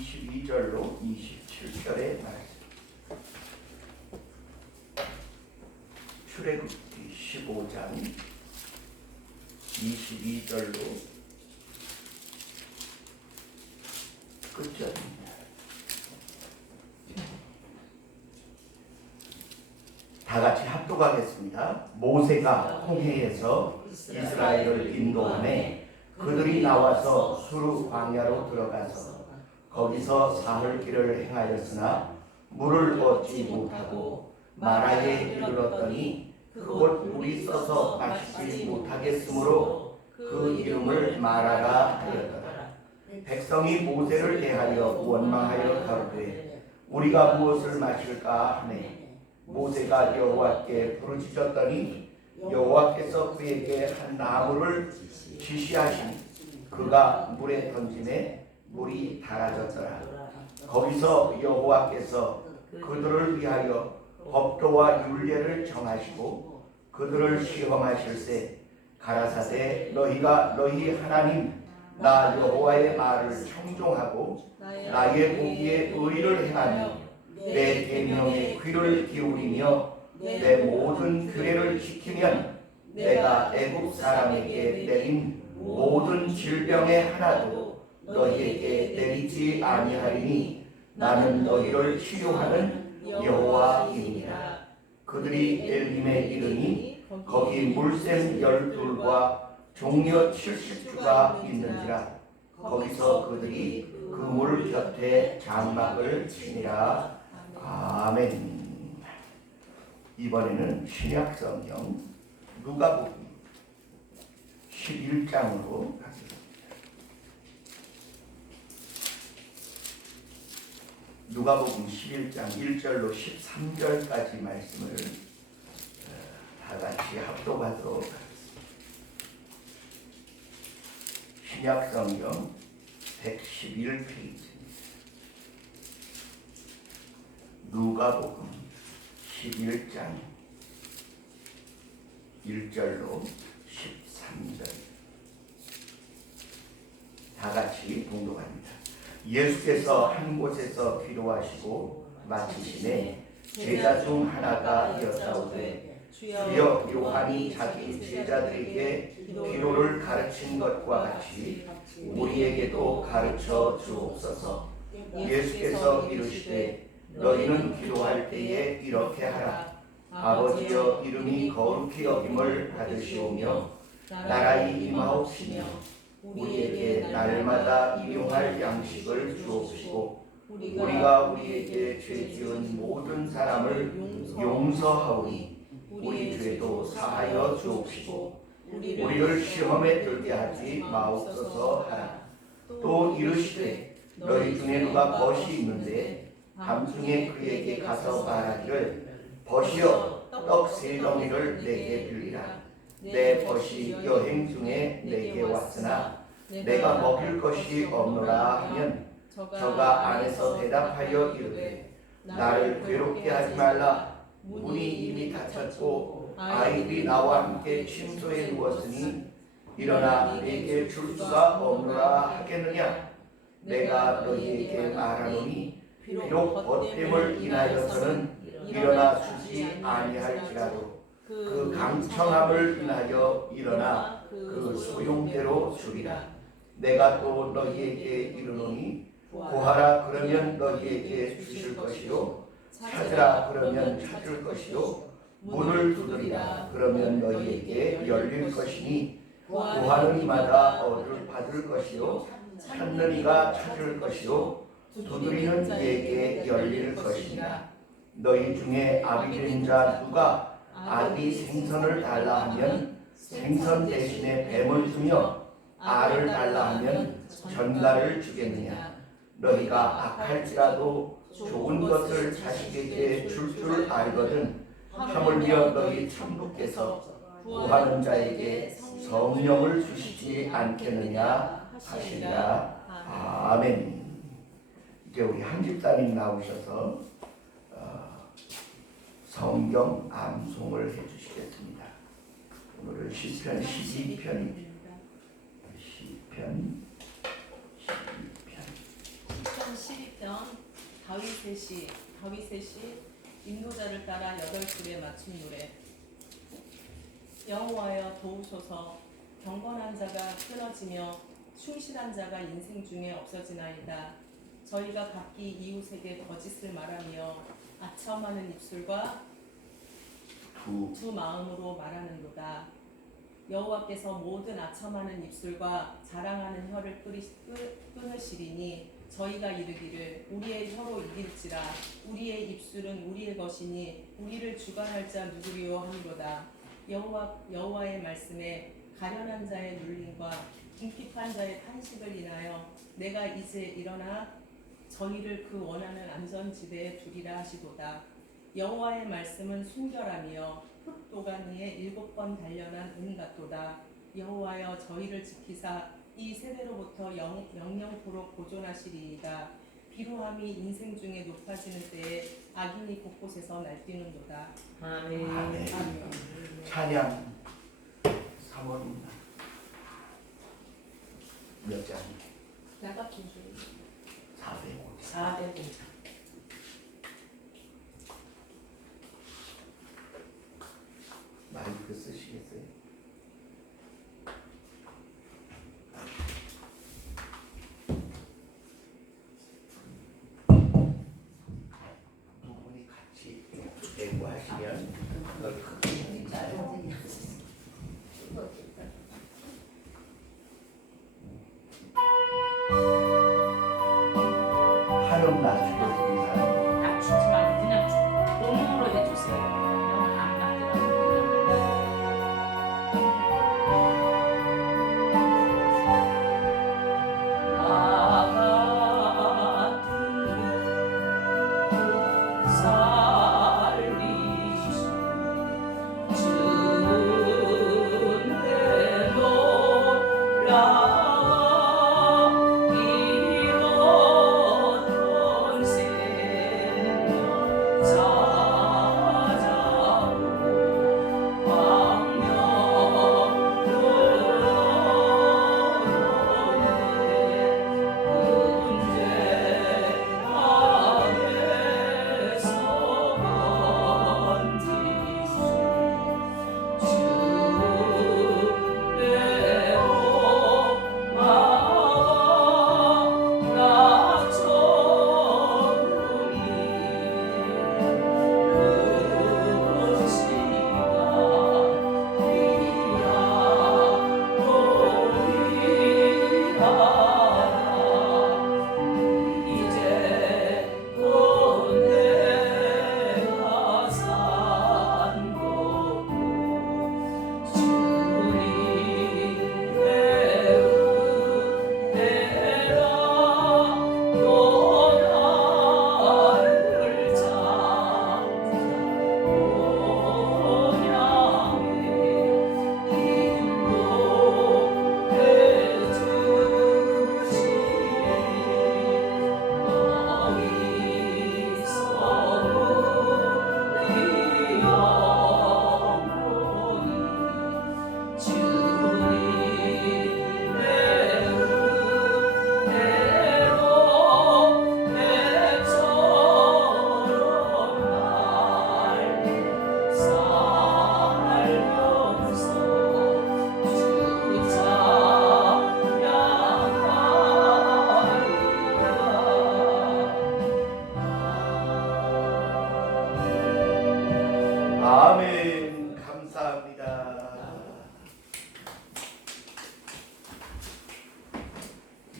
22절로 27절의 말씀. 출애굽기 15장 22절로 끝절입니다. 다 같이 합독하겠습니다. 모세가 홍해에서 이스라엘을 인도하매 그들이 나와서 수르 광야로 들어가서 거기서 사흘 길을 행하였으나 물을 얻지 못하고 마라에 이르렀더니 그곳 물이 써서 마시지 못하겠으므로 그 이름을 마라라 하였더라. 백성이 모세를 대하여 원망하여 가로되 우리가 무엇을 마실까 하네. 모세가 여호와께 부르짖었더니 여호와께서 그에게 한 나무를 지시하시니 그가 물에 던지매 물이 달아졌더라. 거기서 여호와께서 그들을 위하여 법도와 율례를 정하시고 그들을 시험하실세 가라사대 너희가 너희 하나님 나 여호와의 말을 청종하고 나의 보기에 의를 행하며 내 계명에 귀를 기울이며 내 모든 규례를 지키면 내가 애굽 사람에게 내린 모든 질병의 하나도 너희에게 내리지 아니하리니 나는 너희를 치유하는 여호와이니라. 그들이 엘림에 이르니 거기 물샘 12과 종려 70주가 있는지라. 거기서 그들이 그 물 곁에 장막을 치니라. 아멘. 이번에는 신약성경 누가복음 11장으로 가겠습니다. 누가복음 11장 1절로 13절까지 말씀을 다 같이 합독하도록 하겠습니다. 신약성경 111페이지입니다. 누가복음 11장 1절로 13절 다 같이 봉독합니다. 예수께서 한 곳에서 기도하시고 마치시매 제자 중 하나가 여짜오되 주여 요한이 자기 제자들에게 기도를 가르친 것과 같이 우리에게도 가르쳐 주옵소서. 예수께서 이르시되 너희는 기도할 때에 이렇게 하라. 아버지여 이름이 거룩히 여김을 받으시오며 나라의 임하옵시며 우리에게 날마다 일용할 양식을 주옵시고 우리가 우리에게 죄 지은 모든 사람을 용서하오니 우리 죄도 사하여 주옵시고 우리를 시험에 들게 하지 마옵소서 하라. 또 이르시되 너희 중에 누가 벗이 있는데 밤중에 그에게 가서 말하기를 벗이여 떡 3덩이를 내게 빌리라. 내 벗이 여행 중에 내게 왔으나 내가 먹일 것이 없노라 하면 저가 안에서 대답하여 이르되 나를 괴롭게 하지 말라. 문이 이미 닫혔고 아이들이 나와 함께 침소에 누웠으니 일어나 내게 줄 수가 없노라 하겠느냐. 내가 너희에게 말하노니 비록 벗됨을 인하여서는 일어나 주지 아니할지라도 그 강청함을 인하여 일어나 그 소용대로 주리라. 내가 또 너희에게 이르노니 구하라 그러면 너희에게 주실 것이요 찾으라 그러면 찾을 것이요 문을 두드리라 그러면 너희에게 열릴 것이니 구하는 이마다 받을 것이요 찾는 이가 찾을 것이요 두드리는 이에게 열릴 것이니라. 너희 중에 아비 된 자 누가 아비 생선을 달라 하면 생선 대신에 뱀을 주며 알을 달라 하면 전갈을 주겠느냐. 너희가 악할지라도 좋은 것을 자식에게 줄 줄 알거든 하물며 너희 천부께서 구하는 자에게 성령을 주시지 않겠느냐 하시리라. 아멘. 이제 우리 한 집사님 나오셔서 성경 암송을 해주시겠습니다. 오늘은 시편 12편입니다. 시편 12편 12편 다윗의 시 인도자를 따라 8줄에 맞춘 노래. 여호와여 도우소서. 경건한 자가 끊어지며 충실한 자가 인생 중에 없어지나이다. 저희가 각기 이웃에게 거짓을 말하며 아첨하는 입술과 두 마음으로 말하는도다. 여호와께서 모든 아첨하는 입술과 자랑하는 혀를 끊으시리니 저희가 이르기를 우리의 혀로 이길지라. 우리의 입술은 우리의 것이니 우리를 주관할 자 누구리요 하미로다. 여호와의 말씀에 가련한 자의 눌림과 궁핍한 자의 탄식을 인하여 내가 이제 일어나 저희를 그 원하는 안전지대에 두리라 하시도다. 여호와의 말씀은 순결하며 흙도가니에 7번 단련한 은 같도다. 여호와여 저희를 지키사 이 세대로부터 영영토록 보존하시리이다. 비루함이 인생 중에 높아지는 때에 악인이 곳곳에서 날뛰는도다. 아멘. 아멘. 찬양 3월입니다. 몇 장? 나같은 줄 400. 마이크 쓰시겠어요? 두 분이 같이 대구하시면 그걸 크게 해주세요. 한음 낮추겠습니다. 낮추지 말고 그냥 몸으로 해주세요. 영은 안 맞더라고요. 아멘. 감사합니다.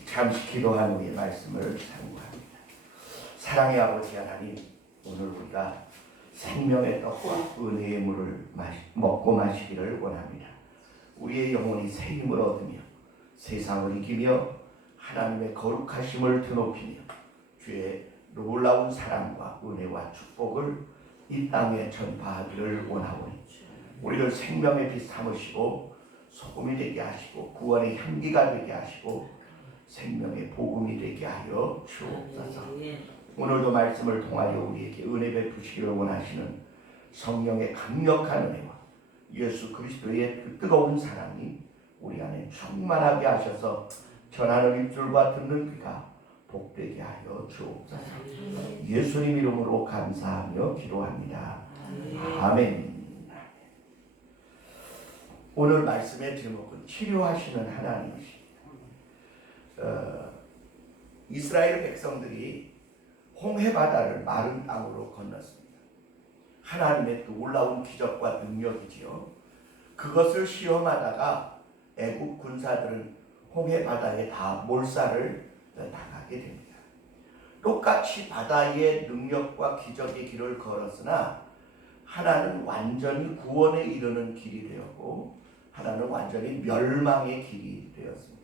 잠시 기도한 후에 말씀을 상고합니다. 사랑의 아버지 하나님, 오늘 우리가 생명의 떡과 은혜의 물을 먹고 마시기를 원합니다. 우리의 영혼이 새 힘을 얻으며 세상을 이기며 하나님의 거룩하심을 드높이며 주의 놀라운 사랑과 은혜와 축복을 이 땅에 전파하기를 원하오니 우리를 생명의 빛 삼으시고 소금이 되게 하시고 구원의 향기가 되게 하시고 생명의 복음이 되게 하여 주옵소서. 오늘도 말씀을 통하여 우리에게 은혜 베푸시기를 원하시는 성령의 강력한 은혜와 예수 그리스도의 그 뜨거운 사랑이 우리 안에 충만하게 하셔서 전하는 입술과 듣는 귀가 복되게 하여 주옵소서. 예수님 이름으로 감사하며 기도합니다. 아멘. 오늘 말씀의 제목은 치료하시는 하나님이십니다. 이스라엘 백성들이 홍해 바다를 마른 땅으로 건넜습니다. 하나님의 놀라운 기적과 능력이지요. 그것을 시험하다가 애국 군사들은 홍해 바다에 다 몰살을 당하게 됩니다. 똑같이 바다의 능력과 기적의 길을 걸었으나 하나는 완전히 구원에 이르는 길이 되었고 하나는 완전히 멸망의 길이 되었습니다.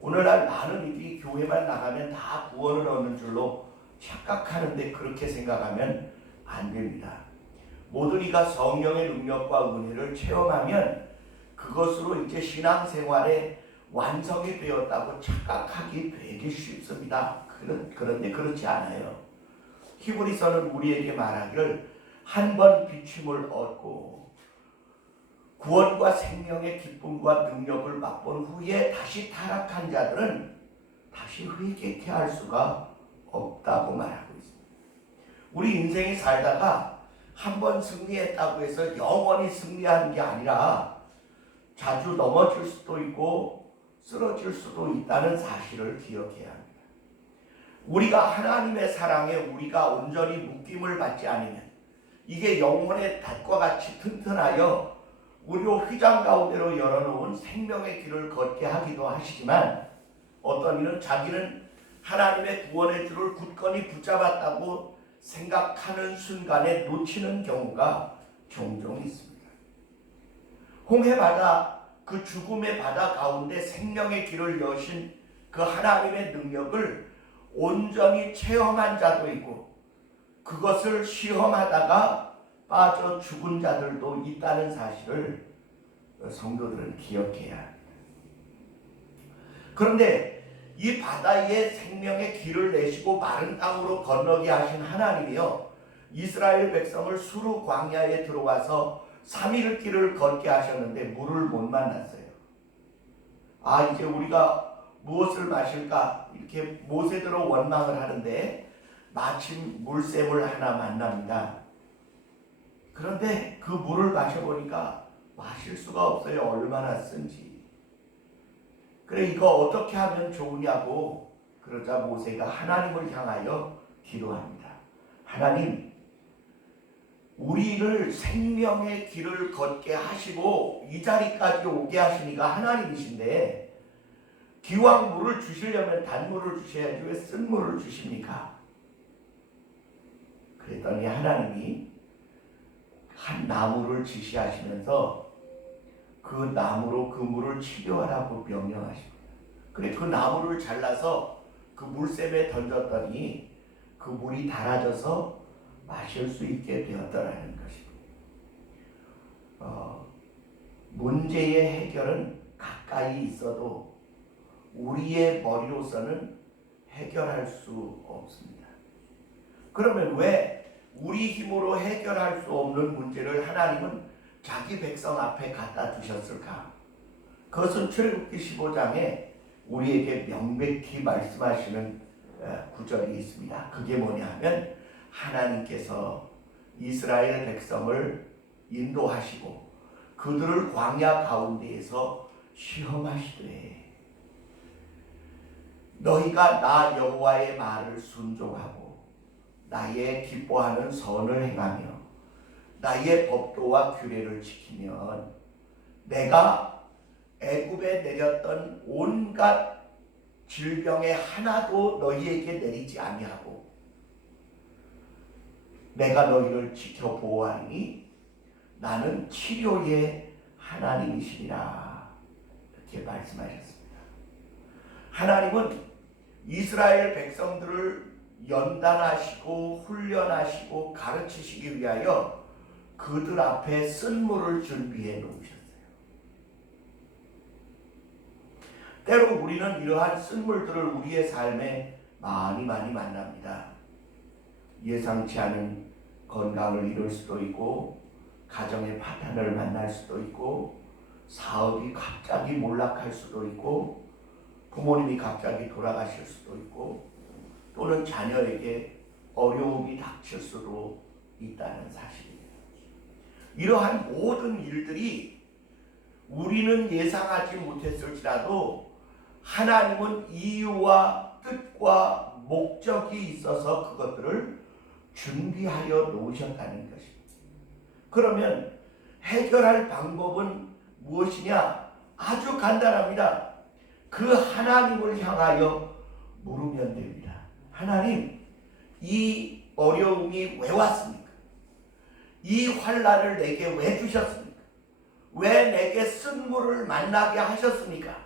오늘날 많은 이들이 교회만 나가면 다 구원을 얻는 줄로 착각하는데 그렇게 생각하면 안 됩니다. 모든 이가 성령의 능력과 은혜를 체험하면 그것으로 이제 신앙생활의 완성이 되었다고 착각하기 되게 쉽습니다. 그런데 그렇지 않아요. 히브리서는 우리에게 말하기를 한 번 비침을 얻고 구원과 생명의 기쁨과 능력을 맛본 후에 다시 타락한 자들은 다시 회개케 할 수가 없다고 말하고 있습니다. 우리 인생이 살다가 한 번 승리했다고 해서 영원히 승리하는 게 아니라 자주 넘어질 수도 있고 쓰러질 수도 있다는 사실을 기억해야 합니다. 우리가 하나님의 사랑에 우리가 온전히 묶임을 받지 않으면 이게 영혼의 닷과 같이 튼튼하여 우리로 휘장 가운데로 열어놓은 생명의 길을 걷게 하기도 하시지만 어떤 이는 자기는 하나님의 구원의 줄을 굳건히 붙잡았다고 생각하는 순간에 놓치는 경우가 종종 있습니다. 홍해 바다, 그 죽음의 바다 가운데 생명의 길을 여신 그 하나님의 능력을 온전히 체험한 자도 있고 그것을 시험하다가 빠져 죽은 자들도 있다는 사실을 성도들은 기억해야 합니다. 그런데 이 바다에 생명의 길을 내시고 마른 땅으로 건너게 하신 하나님이요, 이스라엘 백성을 수르 광야에 들어와서 3일 길을 걷게 하셨는데 물을 못 만났어요. 이제 우리가 무엇을 마실까 이렇게 모세대로 원망을 하는데 마침 물샘을 하나 만납니다. 그런데 그 물을 마셔보니까 마실 수가 없어요. 얼마나 쓴지. 그래 이거 어떻게 하면 좋으냐고 그러자 모세가 하나님을 향하여 기도합니다. 하나님, 우리를 생명의 길을 걷게 하시고 이 자리까지 오게 하시니까 하나님이신데 기왕 물을 주시려면 단물을 주셔야지 왜 쓴 물을 주십니까? 그랬더니 하나님이 한 나무를 지시하시면서 그 나무로 그 물을 치료하라고 명령하십니다. 그래 그 나무를 잘라서 그 물샘에 던졌더니 그 물이 달아져서 마실 수 있게 되었더라는 것입니다. 문제의 해결은 가까이 있어도 우리의 머리로서는 해결할 수 없습니다. 그러면 왜 우리 힘으로 해결할 수 없는 문제를 하나님은 자기 백성 앞에 갖다 두셨을까? 그것은 출애굽기 15장에 우리에게 명백히 말씀하시는 구절이 있습니다. 그게 뭐냐 하면 하나님께서 이스라엘 백성을 인도하시고 그들을 광야 가운데에서 시험하시되 너희가 나 여호와의 말을 순종하고 나의 기뻐하는 선을 행하며 나의 법도와 규례를 지키면 내가 애굽에 내렸던 온갖 질병의 하나도 너희에게 내리지 아니하고 내가 너희를 지켜 보호하니 나는 치료의 하나님이시니라 이렇게 말씀하셨습니다. 하나님은 이스라엘 백성들을 연단하시고 훈련하시고 가르치시기 위하여 그들 앞에 쓴물을 준비해 놓으셨어요. 때로 우리는 이러한 쓴물들을 우리의 삶에 많이 만납니다. 예상치 않은 건강을 잃을 수도 있고 가정의 파탄을 만날 수도 있고 사업이 갑자기 몰락할 수도 있고 부모님이 갑자기 돌아가실 수도 있고 또는 자녀에게 어려움이 닥칠 수도 있다는 사실입니다. 이러한 모든 일들이 우리는 예상하지 못했을지라도 하나님은 이유와 뜻과 목적이 있어서 그것들을 준비하여 놓으셨다는 것입니다. 그러면 해결할 방법은 무엇이냐? 아주 간단합니다. 그 하나님을 향하여 물으면 됩니다. 하나님, 이 어려움이 왜 왔습니까? 이 환난을 내게 왜 주셨습니까? 왜 내게 쓴물을 만나게 하셨습니까?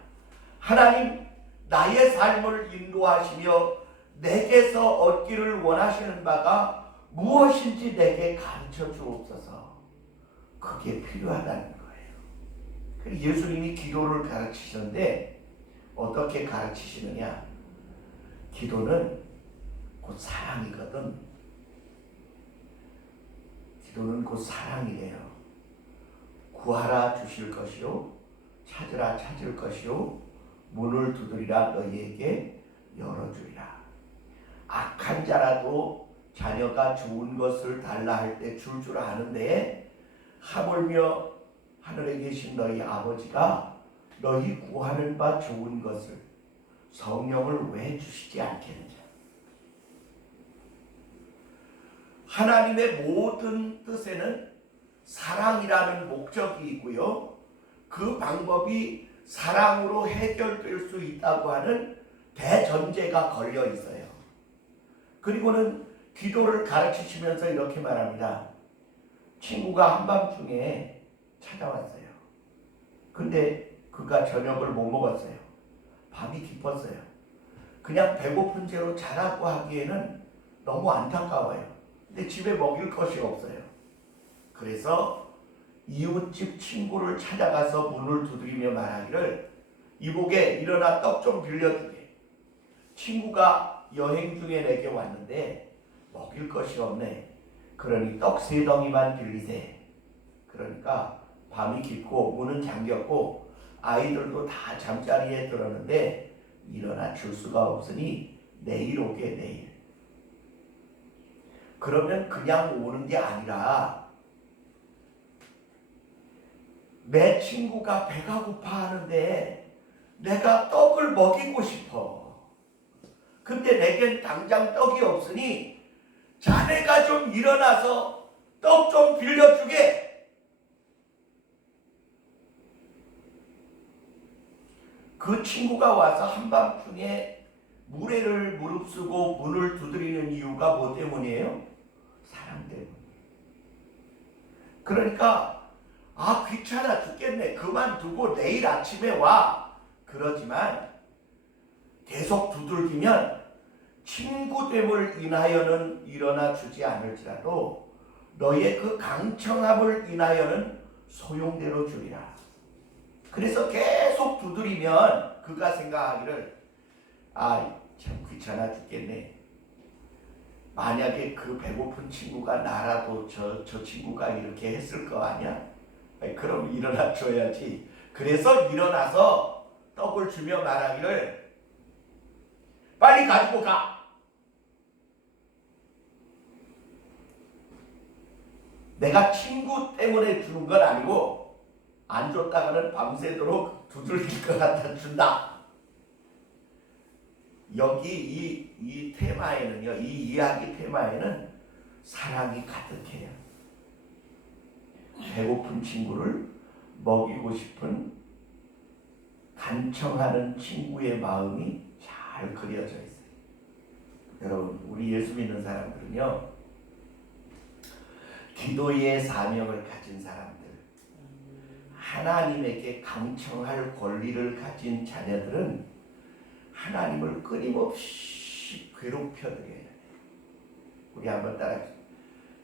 하나님, 나의 삶을 인도하시며 내게서 얻기를 원하시는 바가 무엇인지 내게 가르쳐 주옵소서. 그게 필요하다는 거예요. 예수님이 기도를 가르치시는데 어떻게 가르치시느냐? 기도는 곧 사랑이거든. 기도는 곧 사랑이래요. 구하라 주실 것이요, 찾으라 찾을 것이요, 문을 두드리라 너희에게 열어주리라. 악한 자라도 자녀가 좋은 것을 달라 할 때 줄 아는데 하물며 하늘에 계신 너희 아버지가 너희 구하는 바 좋은 것을, 성령을 왜 주시지 않겠느냐? 하나님의 모든 뜻에는 사랑이라는 목적이 있고요, 그 방법이 사랑으로 해결될 수 있다고 하는 대전제가 걸려 있어요. 그리고는 기도를 가르치시면서 이렇게 말합니다. 친구가 한밤중에 찾아왔어요. 근데 그가 저녁을 못 먹었어요. 밤이 깊었어요. 그냥 배고픈 채로 자라고 하기에는 너무 안타까워요. 근데 집에 먹일 것이 없어요. 그래서 이웃집 친구를 찾아가서 문을 두드리며 말하기를, 이복에 일어나 떡 좀 빌려주게. 친구가 여행 중에 내게 왔는데 먹일 것이 없네. 그러니 떡 3덩이만 빌리세. 그러니까 밤이 깊고 문은 잠겼고 아이들도 다 잠자리에 들었는데 일어나 줄 수가 없으니 내일 오게, 내일. 그러면 그냥 오는 게 아니라 내 친구가 배가 고파하는데 내가 떡을 먹이고 싶어. 근데 내겐 당장 떡이 없으니 자네가 좀 일어나서 떡 좀 빌려주게. 그 친구가 와서 한밤중에 무례를 무릅쓰고 문을 두드리는 이유가 뭐 때문이에요? 사랑 때문에. 그러니까 귀찮아 죽겠네, 그만두고 내일 아침에 와. 그러지만 계속 두들기면 친구됨을 인하여는 일어나 주지 않을지라도 너의 그 강청함을 인하여는 소용대로 주리라. 그래서 계속 두드리면 그가 생각하기를, 참 귀찮아 죽겠네. 만약에 그 배고픈 친구가 나라도 저 친구가 이렇게 했을 거 아니야? 그럼 일어나 줘야지. 그래서 일어나서 떡을 주며 말하기를, 빨리 가지고 가. 내가 친구 때문에 주는 건 아니고 안 줬다가는 밤새도록 두들길 것 같아 준다. 여기 이 테마에는요, 이 이야기 테마에는 사랑이 가득해요. 배고픈 친구를 먹이고 싶은 간청하는 친구의 마음이 잘 그려져 있어요. 여러분, 우리 예수 믿는 사람들은요, 기도의 사명을 가진 사람들, 하나님에게 강청할 권리를 가진 자녀들은 하나님을 끊임없이 괴롭혀드려야 돼요. 우리 한번 따라합시다.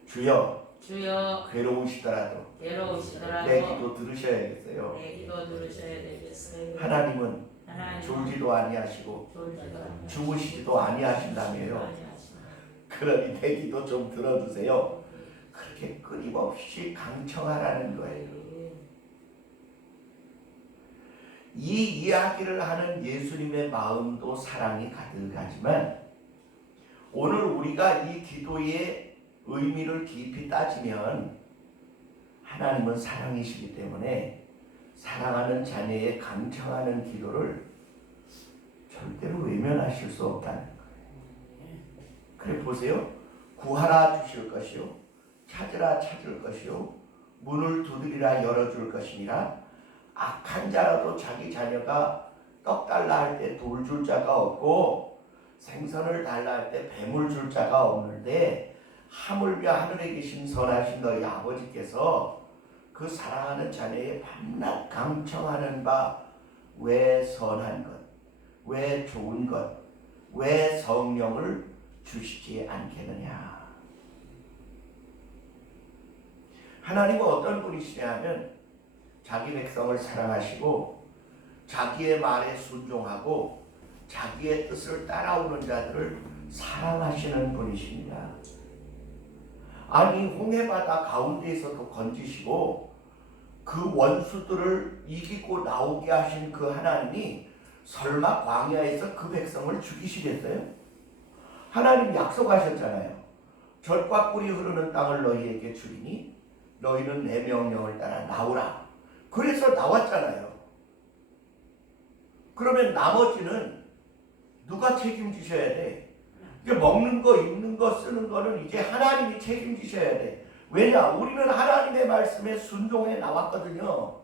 주여, 괴로우시더라도 내 기도 들으셔야겠어요. 하나님은 졸지도 아니하시고 주무시지도 아니하신다며요. 그러니 내 기도 좀 들어주세요. 그렇게 끊임없이 강청하라는 거예요. 이 이야기를 하는 예수님의 마음도 사랑이 가득하지만 오늘 우리가 이 기도의 의미를 깊이 따지면 하나님은 사랑이시기 때문에 사랑하는 자녀의 감청하는 기도를 절대로 외면하실 수 없다는 거예요. 그래 보세요. 구하라 주실 것이요 찾으라 찾을 것이요 문을 두드리라 열어줄 것이니라. 악한 자라도 자기 자녀가 떡 달라 할 때 돌 줄 자가 없고 생선을 달라 할 때 뱀을 줄 자가 없는데 하물며 하늘에 계신 선하신 너희 아버지께서 그 사랑하는 자녀의 밤낮 감청하는 바 왜 선한 것, 왜 좋은 것, 왜 성령을 주시지 않겠느냐. 하나님은 어떤 분이시냐면 자기 백성을 사랑하시고 자기의 말에 순종하고 자기의 뜻을 따라오는 자들을 사랑하시는 분이십니다. 아니 홍해바다 가운데에서도 건지시고 그 원수들을 이기고 나오게 하신 그 하나님이 설마 광야에서 그 백성을 죽이시겠어요? 하나님 약속하셨잖아요. 젖과 꿀이 흐르는 땅을 너희에게 주리니 너희는 내 명령을 따라 나오라. 그래서 나왔잖아요. 그러면 나머지는 누가 책임지셔야 돼? 먹는 거, 입는 거, 쓰는 거는 이제 하나님이 책임지셔야 돼. 왜냐? 우리는 하나님의 말씀에 순종해 나왔거든요.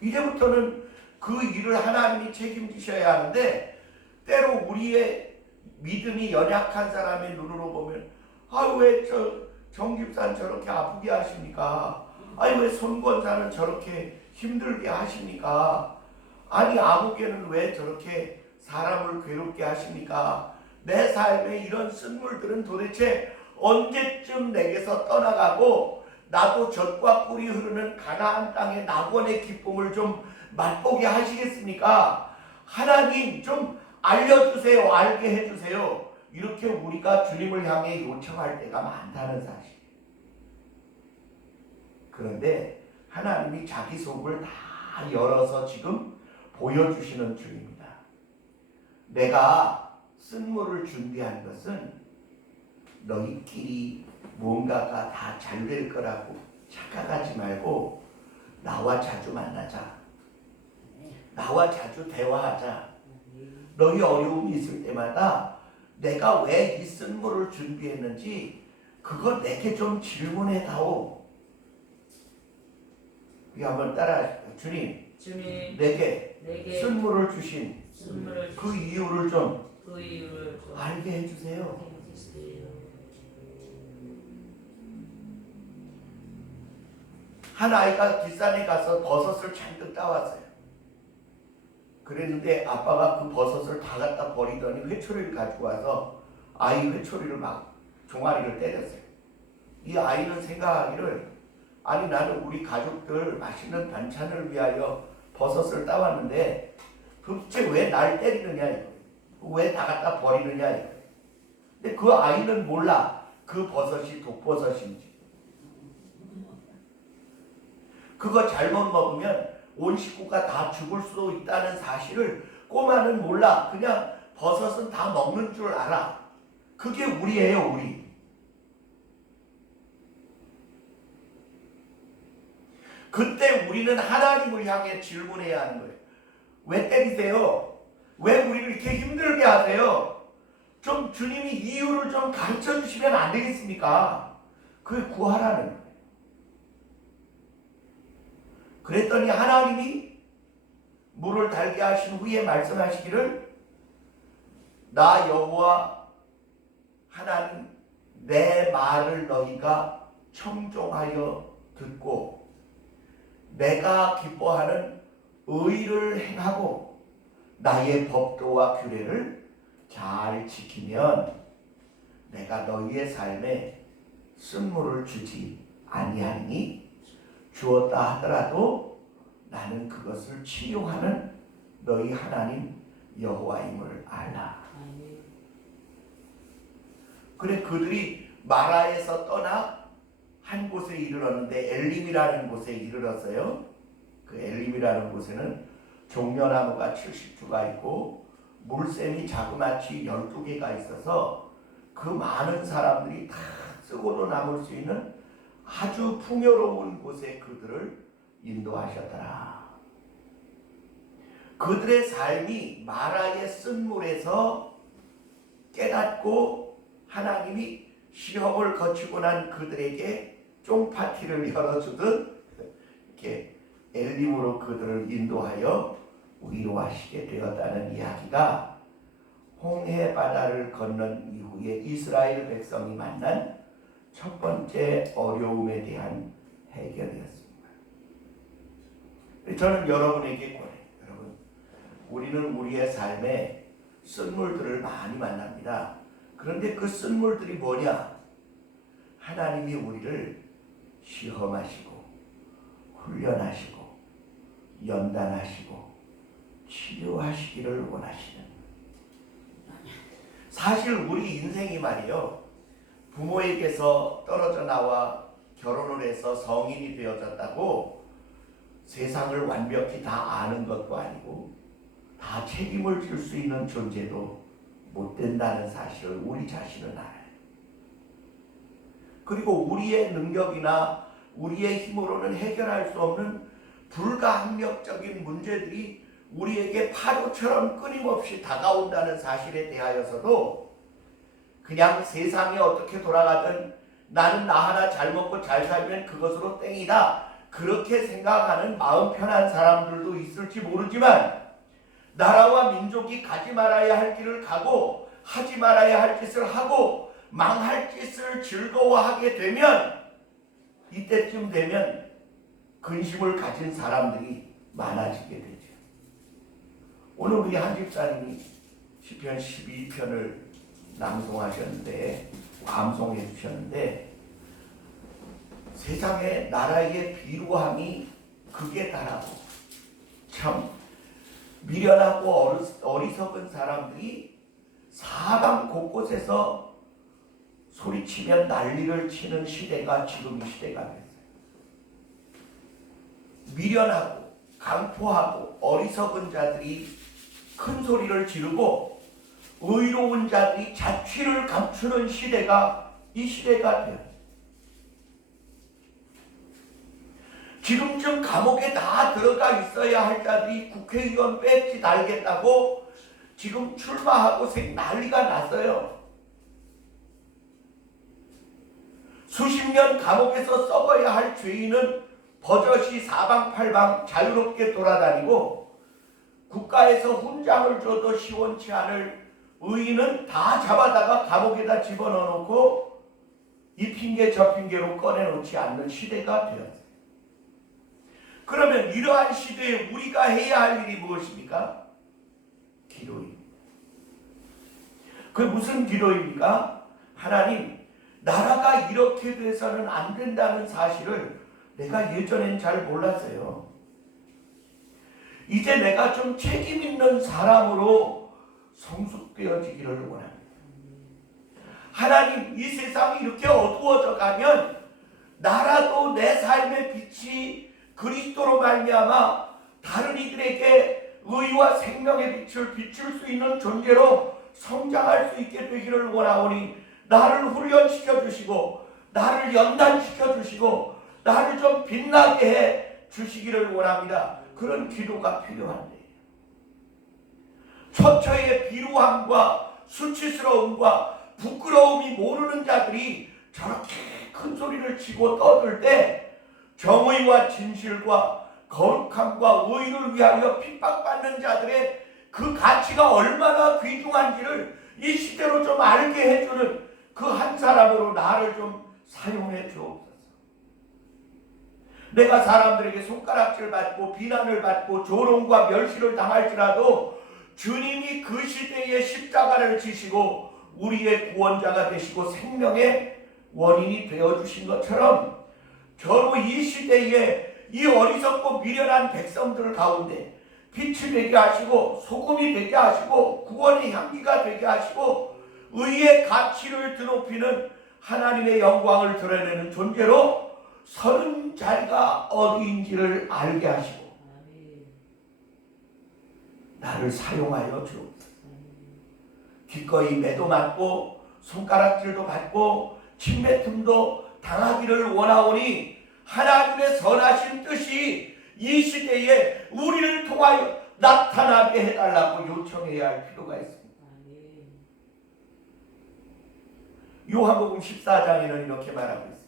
이제부터는 그 일을 하나님이 책임지셔야 하는데 때로 우리의 믿음이 연약한 사람의 눈으로 보면 왜 정 집사는 저렇게 아프게 하십니까? 왜 손권자는 저렇게 힘들게 하십니까? 아니 아무개는 왜 저렇게 사람을 괴롭게 하십니까? 내 삶에 이런 쓴물들은 도대체 언제쯤 내게서 떠나가고 나도 젖과 꿀이 흐르는 가나안 땅의 낙원의 기쁨을 좀 맛보게 하시겠습니까? 하나님 좀 알려주세요. 알게 해주세요. 이렇게 우리가 주님을 향해 요청할 때가 많다는 사실. 그런데 하나님이 자기 속을 다 열어서 지금 보여주시는 중입니다. 내가 쓴물을 준비한 것은 너희끼리 무언가가 다 잘 될 거라고 착각하지 말고 나와 자주 만나자. 나와 자주 대화하자. 너희 어려움이 있을 때마다 내가 왜 이 쓴물을 준비했는지 그거 내게 좀 질문해 다오. 우리 한번 따라하시죠. 주님, 내게 쓴물을 주신 그 이유를 좀 알게 해주세요. 한 아이가 뒷산에 가서 버섯을 잔뜩 따왔어요. 그랬는데 아빠가 그 버섯을 다 갖다 버리더니 회초리를 가지고 와서 아이 회초리를 막 종아리를 때렸어요. 이 아이는 생각하기를 아니 나는 우리 가족들 맛있는 반찬을 위하여 버섯을 따왔는데 도대체 왜 날 때리느냐 이거. 왜 다 갖다 버리느냐 이거. 근데 그 아이는 몰라. 그 버섯이 독버섯인지. 그거 잘못 먹으면 온 식구가 다 죽을 수도 있다는 사실을 꼬마는 몰라. 그냥 버섯은 다 먹는 줄 알아. 그게 우리예요, 우리. 그때 우리는 하나님을 향해 질문해야 하는 거예요. 왜 때리세요? 왜 우리를 이렇게 힘들게 하세요? 좀 주님이 이유를 좀 가르쳐 주시면 안 되겠습니까? 그걸 구하라는 거예요. 그랬더니 하나님이 물을 달게 하신 후에 말씀하시기를 나 여호와 하나님 내 말을 너희가 청종하여 듣고 내가 기뻐하는 의를 행하고 나의 법도와 규례를 잘 지키면 내가 너희의 삶에 쓴물을 주지 아니하니 주었다 하더라도 나는 그것을 치유하는 너희 하나님 여호와임을 알라. 그래 그들이 마라에서 떠나 한 곳에 이르렀는데 엘림이라는 곳에 이르렀어요. 그 엘림이라는 곳에는 종려나무가 70주가 있고 물샘이 자그마치 12개가 있어서 그 많은 사람들이 다 쓰고도 남을 수 있는 아주 풍요로운 곳에 그들을 인도하셨더라. 그들의 삶이 마라의 쓴물에서 깨닫고 하나님이 시험을 거치고 난 그들에게 쫑파티를 열어주듯 이렇게 엘림으로 그들을 인도하여 위로하시게 되었다는 이야기가 홍해 바다를 건넌 이후에 이스라엘 백성이 만난 첫 번째 어려움에 대한 해결이었습니다. 저는 여러분에게 권해요. 여러분, 우리는 우리의 삶에 쓴물들을 많이 만납니다. 그런데 그 쓴물들이 뭐냐? 하나님이 우리를 시험하시고 훈련하시고 연단하시고 치료하시기를 원하시는, 사실 우리 인생이 말이요, 부모에게서 떨어져 나와 결혼을 해서 성인이 되어졌다고 세상을 완벽히 다 아는 것도 아니고 다 책임을 질 수 있는 존재도 못 된다는 사실을 우리 자신은 알아요. 그리고 우리의 능력이나 우리의 힘으로는 해결할 수 없는 불가항력적인 문제들이 우리에게 파도처럼 끊임없이 다가온다는 사실에 대하여서도 그냥 세상이 어떻게 돌아가든 나는 나 하나 잘 먹고 잘 살면 그것으로 땡이다, 그렇게 생각하는 마음 편한 사람들도 있을지 모르지만, 나라와 민족이 가지 말아야 할 길을 가고 하지 말아야 할 짓을 하고 망할 짓을 즐거워하게 되면, 이때쯤 되면 근심을 가진 사람들이 많아지게 되죠. 오늘 우리 한 집사님이 시편 12편을 낭송하셨는데, 암송해 주셨는데, 세상의 나라의 비루함이 극에 달하고 참 미련하고 어리석은 사람들이 사방 곳곳에서 소리치면 난리를 치는 시대가 지금 이 시대가 됐어요. 미련하고 강포하고 어리석은 자들이 큰 소리를 지르고 의로운 자들이 자취를 감추는 시대가 이 시대가 되었어요. 지금쯤 감옥에 다 들어가 있어야 할 자들이 국회의원 배지 달겠다고 지금 출마하고 난리가 났어요. 수십 년 감옥에서 썩어야 할 죄인은 버젓이 사방팔방 자유롭게 돌아다니고, 국가에서 훈장을 줘도 시원치 않을 의인은 다 잡아다가 감옥에다 집어넣어놓고 이 핑계 저 핑계로 꺼내놓지 않는 시대가 되었어요. 그러면 이러한 시대에 우리가 해야 할 일이 무엇입니까? 기도입니다. 그게 무슨 기도입니까? 하나님, 나라가 이렇게 돼서는 안 된다는 사실을 내가 예전엔 잘 몰랐어요. 이제 내가 좀 책임 있는 사람으로 성숙되어지기를 원합니다. 하나님, 이 세상이 이렇게 어두워져 가면 나라도 내 삶의 빛이 그리스도로 말미암아 다른 이들에게 의와 생명의 빛을 비출 수 있는 존재로 성장할 수 있게 되기를 원하오니, 나를 훈련시켜 주시고 나를 연단시켜 주시고 나를 좀 빛나게 해 주시기를 원합니다. 그런 기도가 필요한데, 처처의 비루함과 수치스러움과 부끄러움이 모르는 자들이 저렇게 큰 소리를 치고 떠들 때 정의와 진실과 거룩함과 의를 위하여 핍박받는 자들의 그 가치가 얼마나 귀중한지를 이 시대로 좀 알게 해주는 그 한 사람으로 나를 좀 사용해 주옵소서. 내가 사람들에게 손가락질 받고 비난을 받고 조롱과 멸시를 당할지라도 주님이 그 시대에 십자가를 지시고 우리의 구원자가 되시고 생명의 원인이 되어주신 것처럼, 저로 이 시대에 이 어리석고 미련한 백성들 가운데 빛이 되게 하시고 소금이 되게 하시고 구원의 향기가 되게 하시고 의의 가치를 드높이는 하나님의 영광을 드러내는 존재로 서는 자리가 어디인지를 알게 하시고 나를 사용하여 주옵소서. 기꺼이 매도 맞고 손가락질도 받고 침뱉음도 당하기를 원하오니 하나님의 선하신 뜻이 이 시대에 우리를 통하여 나타나게 해달라고 요청해야 할 필요가 있습니다. 요한복음 14장에는 이렇게 말하고 있어요.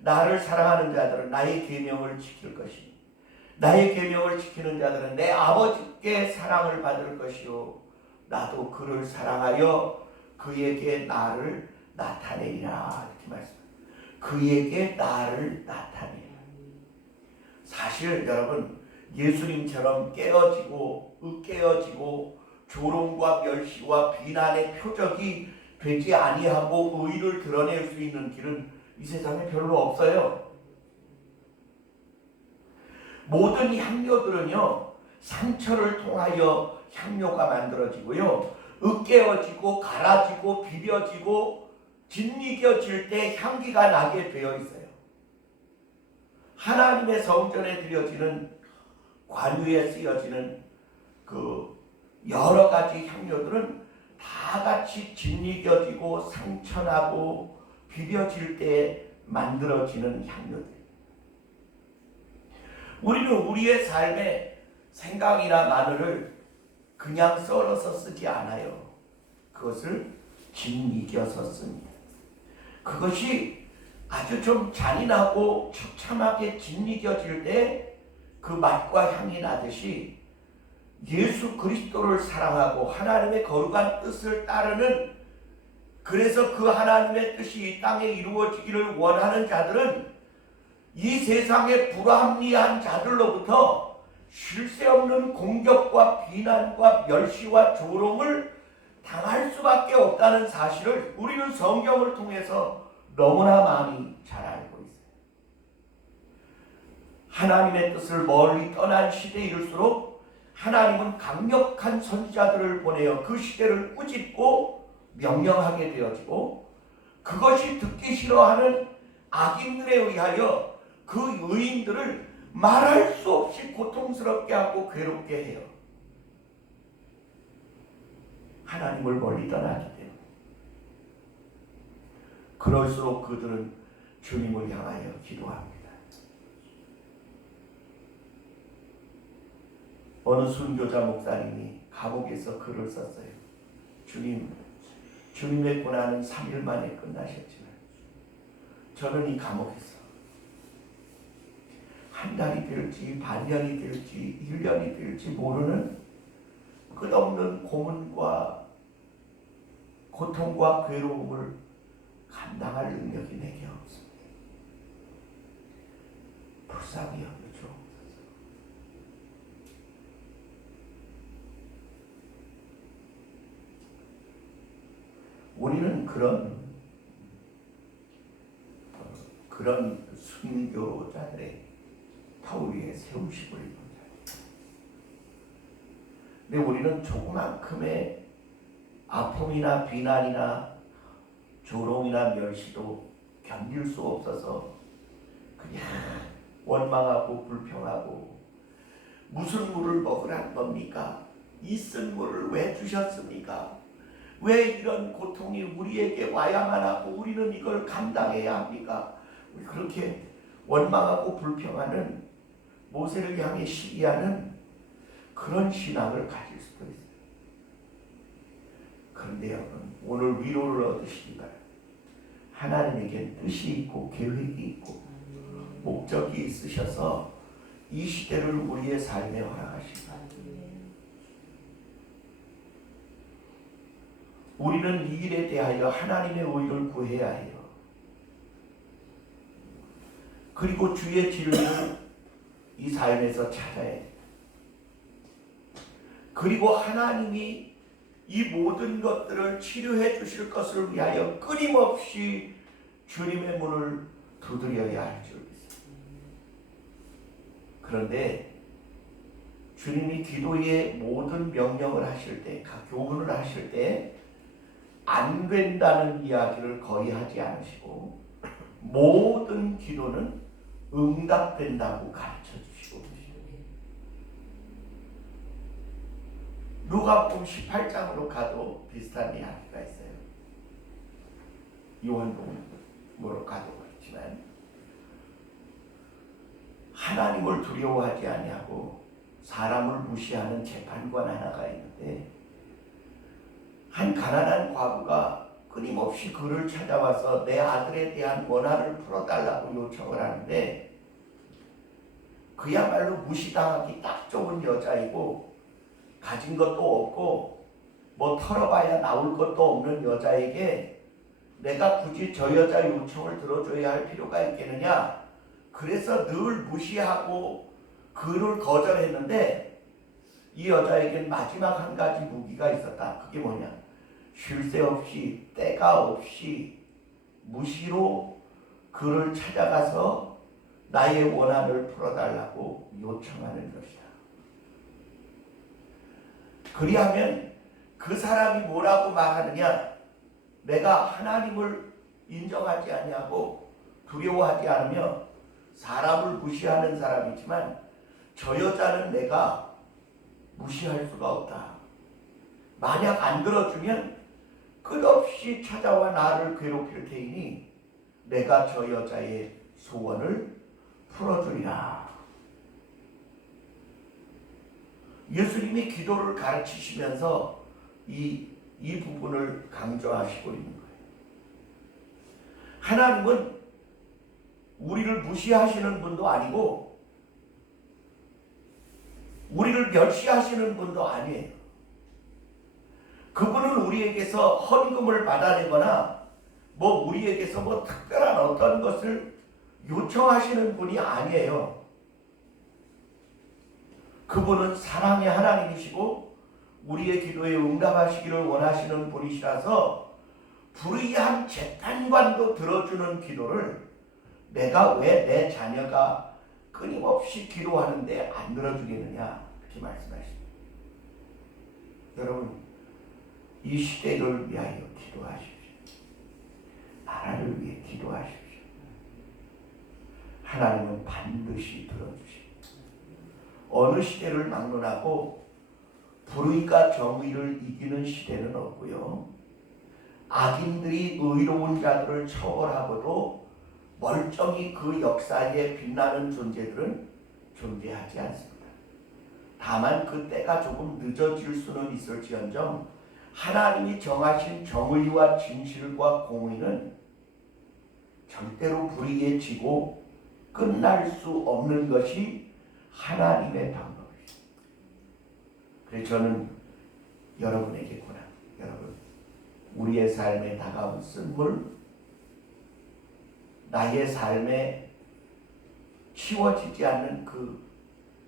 나를 사랑하는 자들은 나의 계명을 지킬 것이니 나의 계명을 지키는 자들은 내 아버지께 사랑을 받을 것이요 나도 그를 사랑하여 그에게 나를 나타내리라. 이렇게 말씀합니다. 그에게 나를 나타내리라. 사실 여러분 예수님처럼 깨어지고 으깨어지고 조롱과 멸시와 비난의 표적이 되지 아니하고 의를 드러낼 수 있는 길은 이 세상에 별로 없어요. 모든 향료들은요 상처를 통하여 향료가 만들어지고요 으깨어지고 갈아지고 비벼지고 짓이겨질 때 향기가 나게 되어 있어요. 하나님의 성전에 드려지는 관유에 쓰여지는 그 여러 가지 향료들은 다 같이 짓이겨지고 상처나고 비벼질 때 만들어지는 향료들. 우리는 우리의 삶에 생강이나 마늘을 그냥 썰어서 쓰지 않아요. 그것을 짓이겨서 씁니다. 그것이 아주 좀 잔인하고 처참하게 짓이겨질 때 그 맛과 향이 나듯이 예수 그리스도를 사랑하고 하나님의 거룩한 뜻을 따르는, 그래서 그 하나님의 뜻이 이 땅에 이루어지기를 원하는 자들은 이 세상의 불합리한 자들로부터 쉴 새 없는 공격과 비난과 멸시와 조롱을 당할 수밖에 없다는 사실을 우리는 성경을 통해서 너무나 많이 잘 알고 있어요. 하나님의 뜻을 멀리 떠난 시대일수록 하나님은 강력한 선지자들을 보내어 그 시대를 꾸짖고 명령하게 되어지고, 그것이 듣기 싫어하는 악인들에 의하여 그 의인들을 말할 수 없이 고통스럽게 하고 괴롭게 해요. 하나님을 멀리 떠나기 때문에. 그럴수록 그들은 주님을 향하여 기도합니다. 어느 순교자 목사님이 감옥에서 글을 썼어요. 주님, 주님의 고난은 3일 만에 끝나셨지만 저는 이 감옥에서 한 달이 될지 반년이 될지 1년이 될지 모르는 끝없는 고문과 고통과 괴로움을 감당할 능력이 내게 없습니다. 불쌍히 여겨줘. 우리는 그런 순교자들의 터 위에 세우시고 있는 자입니다. 근데 우리는 조그만큼의 아픔이나 비난이나 조롱이나 멸시도 견딜 수 없어서 그냥 원망하고 불평하고, 무슨 물을 먹으란 겁니까? 이 쓴 물을 왜 주셨습니까? 왜 이런 고통이 우리에게 와야만 하고 우리는 이걸 감당해야 합니까? 우리 그렇게 원망하고 불평하는, 모세를 향해 시기하는 그런 신앙을 가질 수도 있어요. 그런데 여러분, 오늘 위로를 얻으시기 바랍니다. 하나님에게 뜻이 있고 계획이 있고 목적이 있으셔서 이 시대를 우리의 삶에 허락하시기 바랍니다. 우리는 이 일에 대하여 하나님의 의를 구해야 해요. 그리고 주의 진리를 이 삶에서 찾아야 해요. 그리고 하나님이 이 모든 것들을 치료해 주실 것을 위하여 끊임없이 주님의 문을 두드려야 할 줄 믿습니다. 그런데 주님이 기도의 모든 명령을 하실 때, 각 교훈을 하실 때 안 된다는 이야기를 거의 하지 않으시고 모든 기도는 응답된다고 가르쳐 주시고 계십니다. 누가복음 18장으로 가도 비슷한 이야기가 있어요. 요한복음으로 가도 그렇지만 하나님을 두려워하지 아니하고 사람을 무시하는 재판관 하나가 있는데, 한 가난한 과부가 끊임없이 그를 찾아와서 내 아들에 대한 원한을 풀어달라고 요청을 하는데, 그야말로 무시당하기 딱 좋은 여자이고 가진 것도 없고 뭐 털어봐야 나올 것도 없는 여자에게 내가 굳이 저 여자 요청을 들어줘야 할 필요가 있겠느냐. 그래서 늘 무시하고 그를 거절했는데, 이 여자에겐 마지막 한 가지 무기가 있었다. 그게 뭐냐? 쉴 새 없이 때가 없이 무시로 그를 찾아가서 나의 원한을 풀어달라고 요청하는 것이다. 그리하면 그 사람이 뭐라고 말하느냐? 내가 하나님을 인정하지 아니하고 두려워하지 않으며 사람을 무시하는 사람이지만 저 여자는 내가 무시할 수가 없다. 만약 안 들어주면 끝없이 찾아와 나를 괴롭힐 테이니 내가 저 여자의 소원을 풀어주리라. 예수님이 기도를 가르치시면서 이 부분을 강조하시고 있는 거예요. 하나님은 우리를 무시하시는 분도 아니고 우리를 멸시하시는 분도 아니에요. 그분은 우리에게서 헌금을 받아내거나 뭐 우리에게서 뭐 특별한 어떤 것을 요청하시는 분이 아니에요. 그분은 사랑의 하나님이시고 우리의 기도에 응답하시기를 원하시는 분이시라서 불의한 재판관도 들어주는 기도를 내가 왜 내 자녀가 끊임없이 기도하는데 안 들어주겠느냐, 그렇게 말씀하십니다. 여러분, 이 시대를 위하여 기도하십시오. 나라를 위해 기도하십시오. 하나님은 반드시 들어주십니다. 어느 시대를 막론하고 불의가 정의를 이기는 시대는 없고요. 악인들이 의로운 자들을 처벌하고도 멀쩡히 그 역사에 빛나는 존재들은 존재하지 않습니다. 다만 그 때가 조금 늦어질 수는 있을지언정 하나님이 정하신 정의와 진실과 공의는 절대로 불의에 지고 끝날 수 없는 것이 하나님의 방법입니다. 그래서 저는 여러분에게 권합니다. 여러분, 우리의 삶에 다가온 쓴물, 나의 삶에 치워지지 않는 그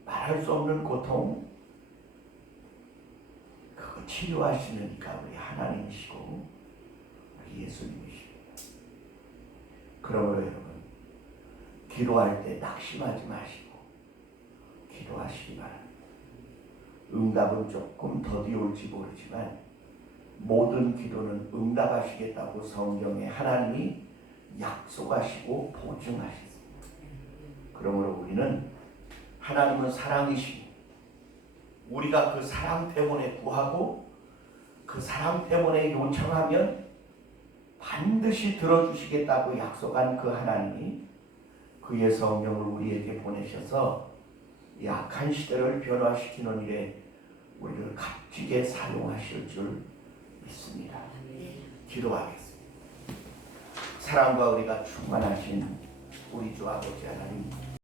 말할 수 없는 고통, 그거 치료하시는 이가 우리 하나님이시고 우리 예수님이십니다. 그러므로 여러분, 기도할 때 낙심하지 마시고 기도하시기 바랍니다. 응답은 조금 더디올지 모르지만 모든 기도는 응답하시겠다고 성경에 하나님이 약속하시고 보증하셨습니다. 그러므로 우리는 하나님은 사랑이시고 우리가 그 사랑 때문에 구하고 그 사랑 때문에 요청하면 반드시 들어주시겠다고 약속한 그 하나님이 그의 성령을 우리에게 보내셔서 이 악한 시대를 변화시키는 일에 우리를 값지게 사용하실 줄 믿습니다. 기도하겠습니다. 사랑과 의리가 충만하신 우리 주 아버지 하나님,